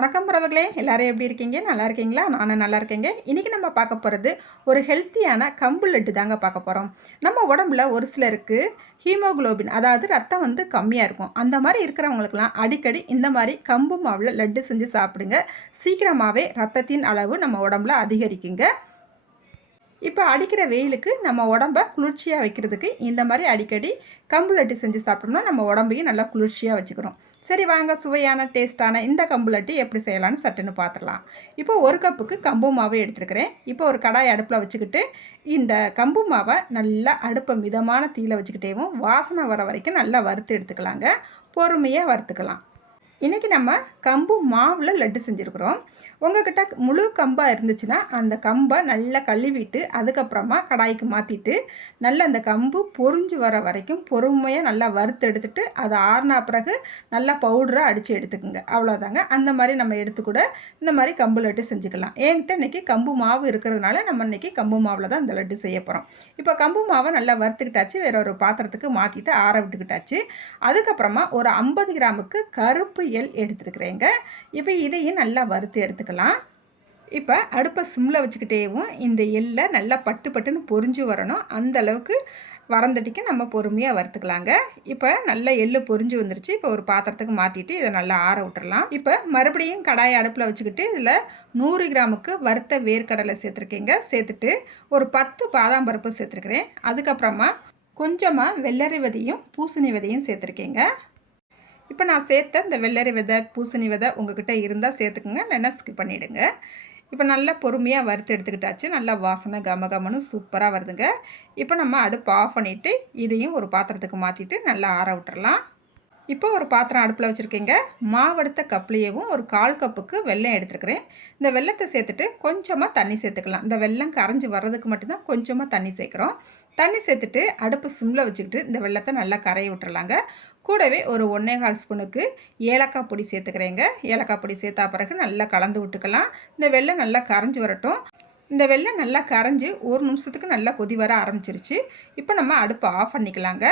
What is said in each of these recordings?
வணக்கம் உறவுகளே, எல்லாரும் எப்படி இருக்கீங்க? நல்லா இருக்கீங்களா? நானும் நல்லா இருக்கேங்க. இன்றைக்கி நம்ம பார்க்க போகிறது ஒரு ஹெல்த்தியான கம்பு லட்டு தாங்க பார்க்க போகிறோம். நம்ம உடம்புல ஒரு சிலருக்கு ஹீமோகுளோபின், அதாவது ரத்தம் கம்மியாக இருக்கும். அந்த மாதிரி இருக்கிறவங்களுக்கெல்லாம் அடிக்கடி இந்த மாதிரி கம்பு மாவில் லட்டு செஞ்சு சாப்பிடுங்க. சீக்கிரமாகவே ரத்தத்தின் அளவு நம்ம உடம்புல அதிகரிக்குங்க. இப்போ அடிக்கிற வெயிலுக்கு நம்ம உடம்ப குளிர்ச்சியாக வைக்கிறதுக்கு இந்த மாதிரி அடிக்கடி கம்பு லட்டு செஞ்சு சாப்பிட்டோம்னா நம்ம உடம்பையும் நல்லா குளிர்ச்சியாக வச்சுக்கிறோம். சரி வாங்க, சுவையான டேஸ்ட்டான இந்த கம்பு லட்டு எப்படி செய்யலான்னு சட்டுன்னு பார்த்துடலாம். இப்போ ஒரு கப்புக்கு கம்பு மாவு எடுத்துருக்கிறேன். இப்போ ஒரு கடாய் அடுப்பில் வச்சுக்கிட்டு இந்த கம்பு மாவை நல்லா அடுப்பை மிதமான தீயில வச்சுக்கிட்டேவும் வாசனை வர வரைக்கும் நல்லா வறுத்து எடுத்துக்கலாங்க. பொறுமையாக வறுத்துக்கலாம். இன்றைக்கி நம்ம கம்பு மாவில் லட்டு செஞ்சுருக்குறோம். உங்கள்கிட்ட முழு கம்பாக இருந்துச்சுன்னா அந்த கம்பை நல்லா கழுவிட்டு அதுக்கப்புறமா கடாய்க்கு மாற்றிட்டு நல்லா அந்த கம்பு பொரிஞ்சு வர வரைக்கும் பொறுமையாக நல்லா வறுத்து எடுத்துட்டு அதை ஆறினா பிறகு நல்லா பவுடராக அடித்து எடுத்துக்குங்க. அவ்வளோதாங்க. அந்த மாதிரி நம்ம எடுத்து கூட இந்த மாதிரி கம்பு லட்டு செஞ்சுக்கலாம். என்கிட்ட இன்றைக்கி கம்பு மாவு இருக்கிறதுனால நம்ம இன்றைக்கி கம்பு மாவில் தான் இந்த லட்டு செய்ய போகிறோம். இப்போ கம்பு மாவை நல்லா வறுத்துக்கிட்டாச்சு, வேற ஒரு பாத்திரத்துக்கு மாற்றிட்டு ஆற விட்டுக்கிட்டாச்சு. அதுக்கப்புறமா ஒரு 50 கிராமுக்கு கருப்பு எள் எடுத்துருக்குறேங்க. இப்போ இதையும் நல்லா வறுத்து எடுத்துக்கலாம். இப்போ அடுப்பை சிம்மில் வச்சுக்கிட்டேவும் இந்த எள்ளை நல்லா பட்டு பட்டுன்னு பொரிஞ்சு வரணும். அந்த அளவுக்கு வரந்தட்டிக்கு நம்ம பொறுமையாக வறுத்துக்கலாங்க. இப்போ நல்லா எள்ளு பொரிஞ்சு வந்துருச்சு. இப்போ ஒரு பாத்திரத்துக்கு மாற்றிட்டு இதை நல்லா ஆற விட்டுறலாம். இப்போ மறுபடியும் கடாயை அடுப்பில் வச்சுக்கிட்டு இதில் 100 கிராமுக்கு வறுத்த வேர்க்கடலை சேர்த்துருக்கேங்க. சேர்த்துட்டு ஒரு 10 பாதாம் பருப்பு சேர்த்துருக்குறேன். அதுக்கப்புறமா கொஞ்சமாக வெள்ளரி விதையும் பூசணி விதையும் சேர்த்துருக்கேங்க. இப்போ நான் சேர்த்த இந்த வெள்ளரி விதை பூசணி விதை உங்கள்கிட்ட இருந்தால் சேர்த்துக்குங்க, இல்லைன்னா ஸ்கிப் பண்ணிவிடுங்க. இப்போ நல்லா பொறுமையாக வறுத்து எடுத்துக்கிட்டாச்சு. நல்லா வாசனை கமகமன்னு சூப்பராக வருதுங்க. இப்போ நம்ம அடுப்பு ஆஃப் பண்ணிவிட்டு இதையும் ஒரு பாத்திரத்துக்கு மாற்றிட்டு நல்லா ஆற விட்டுறலாம். இப்போ ஒரு பாத்திரம் அடுப்பில் வச்சுருக்கேங்க. மாவெடுத்த கப்லேயேவும் ஒரு 1/4 கப்புக்கு வெல்லம் எடுத்துருக்கிறேன். இந்த வெல்லத்தை சேர்த்துட்டு கொஞ்சமாக தண்ணி சேர்த்துக்கலாம். இந்த வெல்லம் கரைஞ்சி வர்றதுக்கு மட்டும்தான் கொஞ்சமாக தண்ணி சேர்க்குறோம். தண்ணி சேர்த்துட்டு அடுப்பு சிம்மில் வச்சுக்கிட்டு இந்த வெல்லத்தை நல்லா கரைய விட்டுறலாங்க. கூடவே ஒரு 1/4 ஸ்பூனுக்கு ஏலக்காய் பொடி சேர்த்துக்கிறேங்க. ஏலக்காய் பொடி சேர்த்தா பிறகு நல்லா கலந்து விட்டுக்கலாம். இந்த வெல்லம் நல்லா கரைஞ்சி வரட்டும். இந்த வெல்லம் நல்லா கரைஞ்சி 1 நிமிஷத்துக்கு நல்லா கொதி வர ஆரம்பிச்சிருச்சு. இப்போ நம்ம அடுப்பை ஆஃப் பண்ணிக்கலாங்க.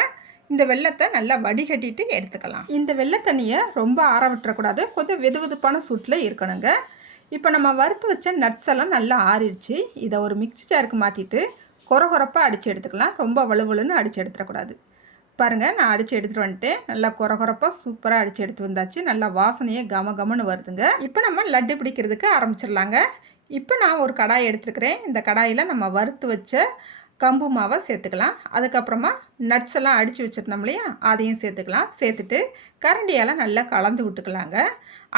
இந்த வெல்லத்தை நல்லா வடிகட்டிட்டு எடுத்துக்கலாம். இந்த வெள்ளை தண்ணியை ரொம்ப ஆற விட்டுறக்கூடாது, கொஞ்சம் வெதுவெதுப்பான சூட்டில் இருக்கணுங்க. இப்போ நம்ம வறுத்து வச்ச நட்ஸ் எல்லாம் நல்லா ஆறிடுச்சு. இதை ஒரு மிக்ஸி ஜாருக்கு மாற்றிட்டு கொரகொரப்பாக அடித்து எடுத்துக்கலாம். ரொம்ப வலுவலுன்னு அடித்து எடுத்துடக்கூடாது. பாருங்கள், நான் அடித்து எடுத்துகிட்டு வந்துட்டேன். நல்லா கொரகொரப்பாக சூப்பராக அடித்து எடுத்து வந்தாச்சு. நல்லா வாசனையே கமகமன்னு வருதுங்க. இப்போ நம்ம லட்டு பிடிக்கிறதுக்கு ஆரம்பிச்சிடலாங்க. இப்போ நான் ஒரு கடாய் எடுத்துருக்கிறேன். இந்த கடாயில் நம்ம வறுத்து வச்ச கம்பு மாவை சேர்த்துக்கலாம். அதுக்கப்புறமா நட்ஸ் எல்லாம் அடித்து வச்சுருந்தோம் இல்லையா, அதையும் சேர்த்துக்கலாம். சேர்த்துட்டு கரண்டியால் நல்லா கலந்து விட்டுக்கலாங்க.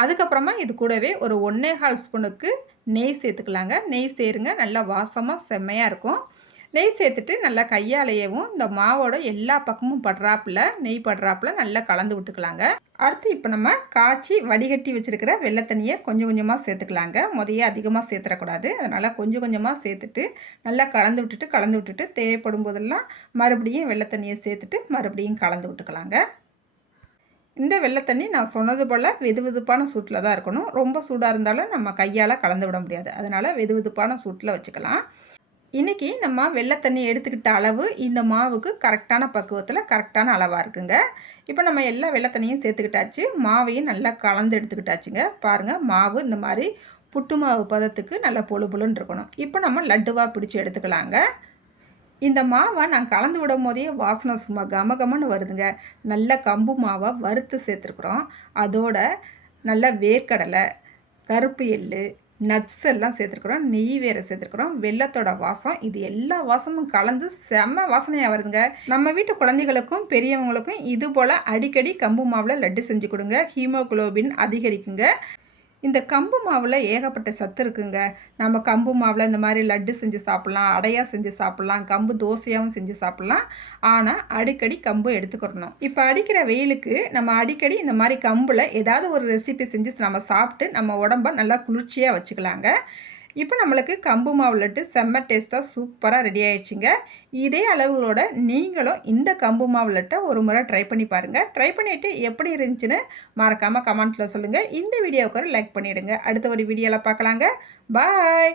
அதுக்கப்புறமா இது கூடவே ஒரு 1/4 ஸ்பூனுக்கு நெய் சேர்த்துக்கலாங்க. நெய் சேருங்க, நல்லா வாசமாக செம்மையாக இருக்கும். நெய் சேர்த்துட்டு நல்லா கையாலேயவும் இந்த மாவோட எல்லா பக்கமும் படுறாப்பில் நெய் படுறாப்பில் நல்லா கலந்து விட்டுக்கலாங்க. அடுத்து இப்போ நம்ம காய்ச்சி வடிகட்டி வச்சுருக்கிற வெள்ளை தண்ணியை கொஞ்சம் கொஞ்சமாக சேர்த்துக்கலாங்க. முதையே அதிகமாக சேர்த்துடக்கூடாது. அதனால் கொஞ்சம் கொஞ்சமாக சேர்த்துட்டு நல்லா கலந்து விட்டுட்டு தேவைப்படும் போதெல்லாம் மறுபடியும் வெள்ளை தண்ணியை சேர்த்துட்டு மறுபடியும் கலந்து விட்டுக்கலாங்க. இந்த வெள்ளை தண்ணி நான் சொன்னது போல் வெதுவெதுப்பான சூட்டில் தான் இருக்கணும். ரொம்ப சூடாக இருந்தாலும் நம்ம கையால் கலந்து விட முடியாது. அதனால் வெதுவெதுப்பான சூட்டில் வச்சுக்கலாம். இன்றைக்கி நம்ம வெள்ளை தண்ணி எடுத்துக்கிட்ட அளவு இந்த மாவுக்கு கரெக்டான பக்குவத்தில் கரெக்டான அளவாக இருக்குங்க. இப்போ நம்ம எல்லா வெள்ளை தண்ணியும் சேர்த்துக்கிட்டாச்சு. மாவையும் நல்லா கலந்து எடுத்துக்கிட்டாச்சுங்க. பாருங்கள், மாவு இந்த மாதிரி புட்டு மாவு பதத்துக்கு நல்லா பொழு பொழுன்னு இருக்கணும். இப்போ நம்ம லட்டுவாக பிடிச்சி எடுத்துக்கலாங்க. இந்த மாவை நான் கலந்து விடும் போதே வாசனை சும்மா கமகமன்னு வருதுங்க. நல்ல கம்பு மாவை வறுத்து சேர்த்துருக்குறோம். அதோட நல்ல வேர்க்கடலை, கருப்பு எள்ளு, நட்ஸ் எல்லாம் சேர்த்துருக்குறோம். நெய் வேறு சேர்த்துருக்குறோம். வெல்லத்தோட வாசம், இது எல்லா வாசமும் கலந்து செம்ம வாசனையாக வருதுங்க. நம்ம வீட்டு குழந்தைகளுக்கும் பெரியவங்களுக்கும் இது போல் அடிக்கடி கம்பு மாவில் லட்டு செஞ்சு கொடுங்க. ஹீமோகுளோபின் அதிகரிக்குங்க. இந்த கம்பு மாவில் ஏகப்பட்ட சத்து இருக்குங்க. நம்ம கம்பு மாவில் இந்த மாதிரி லட்டு செஞ்சு சாப்பிட்லாம், அடையாக செஞ்சு சாப்பிட்லாம், கம்பு தோசையாகவும் செஞ்சு சாப்பிட்லாம். ஆனால் அடிக்கடி கம்பு எடுத்துக்கிறணும். இப்போ அடிக்கிற வெயிலுக்கு நம்ம அடிக்கடி இந்த மாதிரி கம்பில் ஏதாவது ஒரு ரெசிபி செஞ்சு நம்ம சாப்பிட்டு நம்ம உடம்ப நல்லா குளிர்ச்சியாக வச்சுக்கலாங்க. இப்போ நம்மளுக்கு கம்பு மாவு லட்டு செம்ம டேஸ்ட்டாக சூப்பராக ரெடி ஆகிடுச்சிங்க. இதே அளவுகளோட நீங்களும் இந்த கம்பு மாவு லட்டை ஒரு முறை ட்ரை பண்ணி பாருங்கள். ட்ரை பண்ணிவிட்டு எப்படி இருந்துச்சுன்னு மறக்காமல் கமெண்ட்டில் சொல்லுங்கள். இந்த வீடியோவுக்கு ஒரு லைக் பண்ணிவிடுங்க. அடுத்த ஒரு வீடியோவில் பார்க்கலாங்க. பாய்.